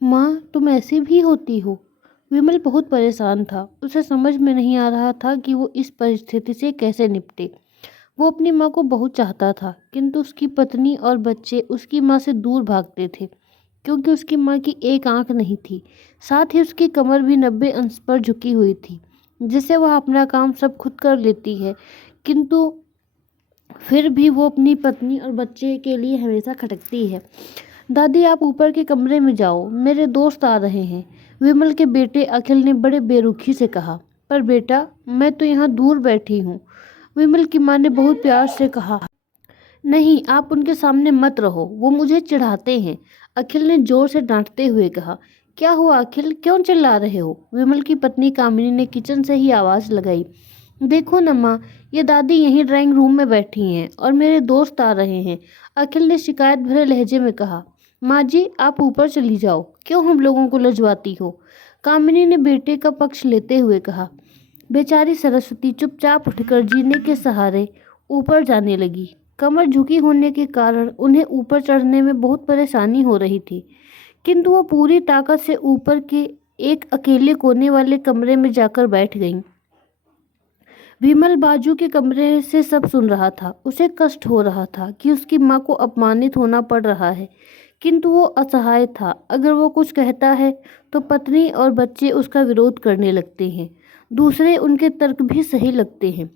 माँ, तुम ऐसी भी होती हो? विमल बहुत परेशान था। उसे समझ में नहीं आ रहा था कि वो इस परिस्थिति से कैसे निपटे। वो अपनी माँ को बहुत चाहता था, किंतु उसकी पत्नी और बच्चे उसकी माँ से दूर भागते थे, क्योंकि उसकी माँ की एक आंख नहीं थी। साथ ही उसकी कमर भी 90 अंश पर झुकी हुई थी, जिससे वह अपना काम सब खुद कर लेती है, किंतु फिर भी वो अपनी पत्नी और बच्चे के लिए हमेशा खटकती है। दादी, आप ऊपर के कमरे में जाओ, मेरे दोस्त आ रहे हैं, विमल के बेटे अखिल ने बड़े बेरुखी से कहा। पर बेटा, मैं तो यहाँ दूर बैठी हूँ, विमल की माँ ने बहुत प्यार से कहा। नहीं, आप उनके सामने मत रहो, वो मुझे चिढ़ाते हैं, अखिल ने जोर से डांटते हुए कहा। क्या हुआ अखिल, क्यों चिल्ला रहे हो? विमल की पत्नी कामिनी ने किचन से ही आवाज़ लगाई। देखो न माँ, ये दादी यहीं ड्राइंग रूम में बैठी हैं और मेरे दोस्त आ रहे हैं, अखिल ने शिकायत भरे लहजे में कहा। माँ जी, आप ऊपर चली जाओ, क्यों हम लोगों को लजवाती हो? कामिनी ने बेटे का पक्ष लेते हुए कहा। बेचारी सरस्वती चुपचाप उठकर जीने के सहारे ऊपर जाने लगी। कमर झुकी होने के कारण उन्हें ऊपर चढ़ने में बहुत परेशानी हो रही थी, किंतु वो पूरी ताकत से ऊपर के एक अकेले कोने वाले कमरे में जाकर बैठ गईं। विमल बाजू के कमरे से सब सुन रहा था। उसे कष्ट हो रहा था कि उसकी माँ को अपमानित होना पड़ रहा है, किंतु वो असहाय था। अगर वो कुछ कहता है तो पत्नी और बच्चे उसका विरोध करने लगते हैं। दूसरे उनके तर्क भी सही लगते हैं।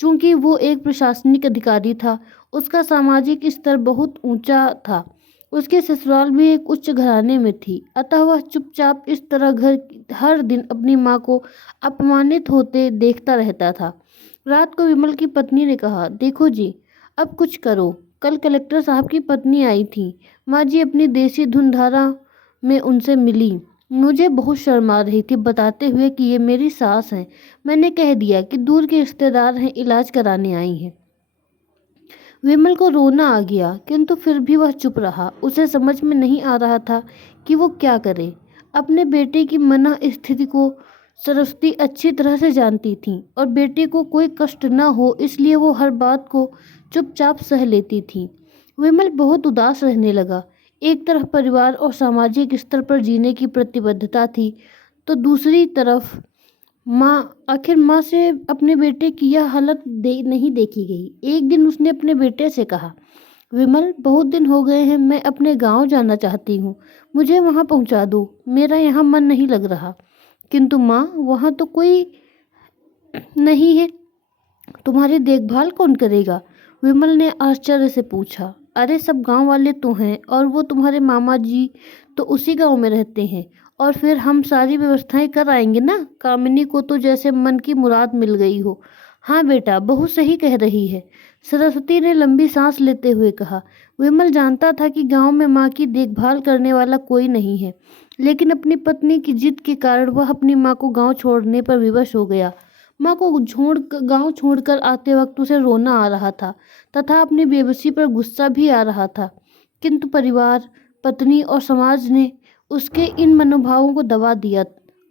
चूंकि वो एक प्रशासनिक अधिकारी था, उसका सामाजिक स्तर बहुत ऊंचा था। उसके ससुराल भी एक उच्च घराने में थी, अतः वह चुपचाप इस तरह घर हर दिन अपनी माँ को अपमानित होते देखता रहता था। रात को विमल की पत्नी ने कहा, देखो जी, अब कुछ करो। कल कलेक्टर साहब की पत्नी आई थी, माँ जी अपनी देसी धुनधारा में उनसे मिली। मुझे बहुत शर्म आ रही थी बताते हुए कि ये मेरी सास हैं। मैंने कह दिया कि दूर के रिश्तेदार हैं, इलाज कराने आई हैं। विमल को रोना आ गया, किंतु फिर भी वह चुप रहा। उसे समझ में नहीं आ रहा था कि वो क्या करे। अपने बेटे की मना स्थिति को सरस्वती अच्छी तरह से जानती थी और बेटे को कोई कष्ट न हो इसलिए वो हर बात को चुपचाप सह लेती थी। विमल बहुत उदास रहने लगा। एक तरफ परिवार और सामाजिक स्तर पर जीने की प्रतिबद्धता थी, तो दूसरी तरफ आखिर माँ से अपने बेटे की यह हालत नहीं देखी गई। एक दिन उसने अपने बेटे से कहा, विमल, बहुत दिन हो गए हैं, मैं अपने गांव जाना चाहती हूँ, मुझे वहां पहुंचा दो, मेरा यहाँ मन नहीं लग रहा। किंतु माँ, वहां तो कोई नहीं है, तुम्हारी देखभाल कौन करेगा? विमल ने आश्चर्य से पूछा। अरे, सब गांव वाले तो हैं और वो तुम्हारे मामा जी तो उसी गांव में रहते हैं, और फिर हम सारी व्यवस्थाएं कर आएंगे ना। कामिनी को तो जैसे मन की मुराद मिल गई हो। हाँ बेटा, बहू सही कह रही है, सरस्वती ने लंबी सांस लेते हुए कहा। विमल जानता था कि गांव में माँ की देखभाल करने वाला कोई नहीं है, लेकिन अपनी पत्नी की जिद के कारण वह अपनी माँ को गांव छोड़ने पर विवश हो गया। माँ को गांव छोड़कर आते वक्त उसे रोना आ रहा था तथा अपनी बेबसी पर गुस्सा भी आ रहा था, किंतु परिवार, पत्नी और समाज ने उसके इन मनोभावों को दबा दिया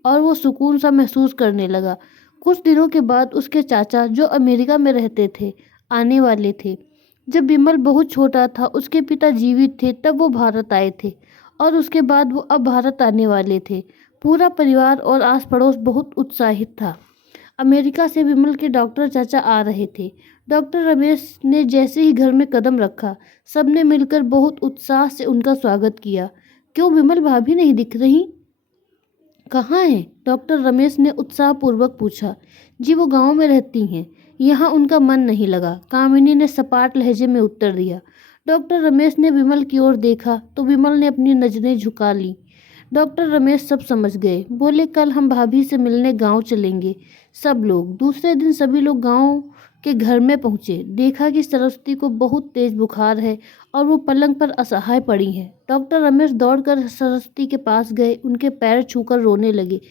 और वो सुकून सा महसूस करने लगा। कुछ दिनों के बाद उसके चाचा, जो अमेरिका में रहते थे, आने वाले थे। जब विमल बहुत छोटा था, उसके पिता जीवित थे, तब वो भारत आए थे और उसके बाद वो अब भारत आने वाले थे। पूरा परिवार और आस पड़ोस बहुत उत्साहित था। अमेरिका से विमल के डॉक्टर चाचा आ रहे थे। डॉक्टर रमेश ने जैसे ही घर में कदम रखा, सबने मिलकर बहुत उत्साह से उनका स्वागत किया। क्यों विमल भाभी नहीं दिख रही? कहाँ हैं? डॉक्टर रमेश ने उत्साहपूर्वक पूछा। जी, वो गांव में रहती हैं, यहाँ उनका मन नहीं लगा, कामिनी ने सपाट लहजे में उत्तर दिया। डॉक्टर रमेश ने विमल की ओर देखा तो विमल ने अपनी नजरें झुका ली। डॉक्टर रमेश सब समझ गए। बोले, कल हम भाभी से मिलने गांव चलेंगे। सब लोग दूसरे दिन सभी लोग गांव के घर में पहुंचे। देखा कि सरस्वती को बहुत तेज बुखार है और वो पलंग पर असहाय पड़ी है। डॉक्टर रमेश दौड़कर सरस्वती के पास गए, उनके पैर छूकर रोने लगे।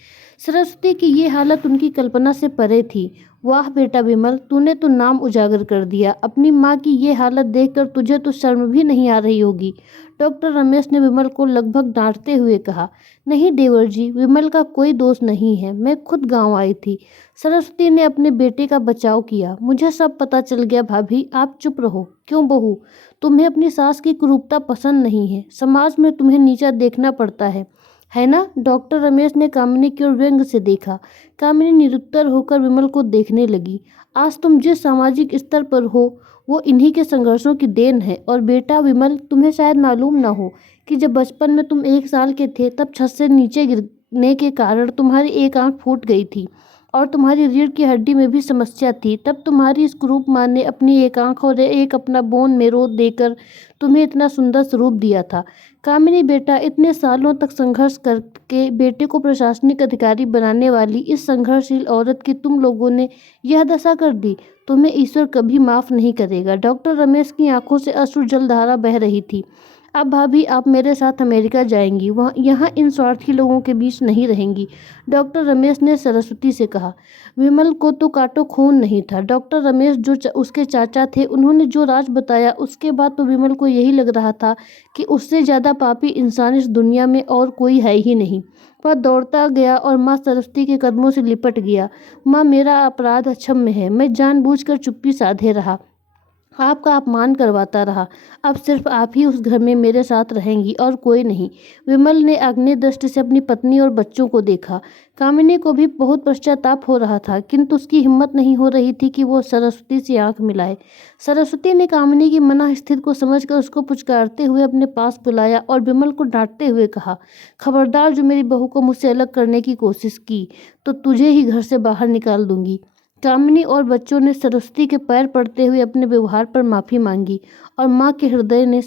सरस्वती की ये हालत उनकी कल्पना से परे थी। वाह बेटा विमल, तूने तो नाम उजागर कर दिया। अपनी माँ की ये हालत देखकर तुझे तो शर्म भी नहीं आ रही होगी। डॉक्टर रमेश ने विमल को लगभग डांटते हुए कहा। नहीं देवर जी, विमल का कोई दोष नहीं है, मैं खुद गांव आई थी। सरस्वती ने अपने बेटे का बचाव किया। मुझे सब पता चल गया। भाभी, आप चुप रहो। क्यों बहू, तुम्हें अपनी सास की क्रूरता पसंद नहीं है? समाज में तुम्हें नीचा देखना पड़ता है। है ना? डॉक्टर रमेश ने कामिनी की ओर व्यंग से देखा। कामिनी निरुत्तर होकर विमल को देखने लगी। आज तुम जिस सामाजिक स्तर पर हो वो इन्हीं के संघर्षों की देन है। और बेटा विमल, तुम्हें शायद मालूम ना हो कि जब बचपन में तुम 1 साल के थे तब छत से नीचे गिरने के कारण तुम्हारी एक आंख फूट गई थी और तुम्हारी रीढ़ की हड्डी में भी समस्या थी। तब तुम्हारी इस कुरूप माँ ने अपनी एक आंख और एक अपना बोन मेरो देकर तुम्हें इतना सुंदर स्वरूप दिया था। कामिनी बेटा, इतने सालों तक संघर्ष करके बेटे को प्रशासनिक अधिकारी बनाने वाली इस संघर्षशील औरत की तुम लोगों ने यह दशा कर दी। तुम्हें ईश्वर कभी माफ नहीं करेगा। डॉक्टर रमेश की आंखों से अश्रु जलधारा बह रही थी। अब भाभी, आप मेरे साथ अमेरिका जाएंगी, वहाँ यहाँ इन स्वार्थी लोगों के बीच नहीं रहेंगी, डॉक्टर रमेश ने सरस्वती से कहा। विमल को तो काटो खून नहीं था। डॉक्टर रमेश जो उसके चाचा थे, उन्होंने जो राज बताया उसके बाद तो विमल को यही लग रहा था कि उससे ज़्यादा पापी इंसान इस दुनिया में और कोई है ही नहीं। वह दौड़ता गया और माँ सरस्वती के कदमों से लिपट गया। माँ, मेरा अपराध अक्षम्य है। मैं जानबूझकर चुप्पी साधे रहा, आपका अपमान करवाता रहा। अब सिर्फ आप ही उस घर में मेरे साथ रहेंगी और कोई नहीं। विमल ने अग्नि दृष्टि से अपनी पत्नी और बच्चों को देखा। कामिनी को भी बहुत पश्चाताप हो रहा था, किंतु उसकी हिम्मत नहीं हो रही थी कि वो सरस्वती से आंख मिलाए। सरस्वती ने कामिनी की मना स्थिति को समझकर उसको पुचकारते हुए अपने पास बुलाया और विमल को डांटते हुए कहा, खबरदार, जो मेरी बहू को मुझसे अलग करने की कोशिश की तो तुझे ही घर से बाहर निकाल दूंगी। कामिनी और बच्चों ने सरस्वती के पैर पड़ते हुए अपने व्यवहार पर माफी मांगी और माँ के हृदय ने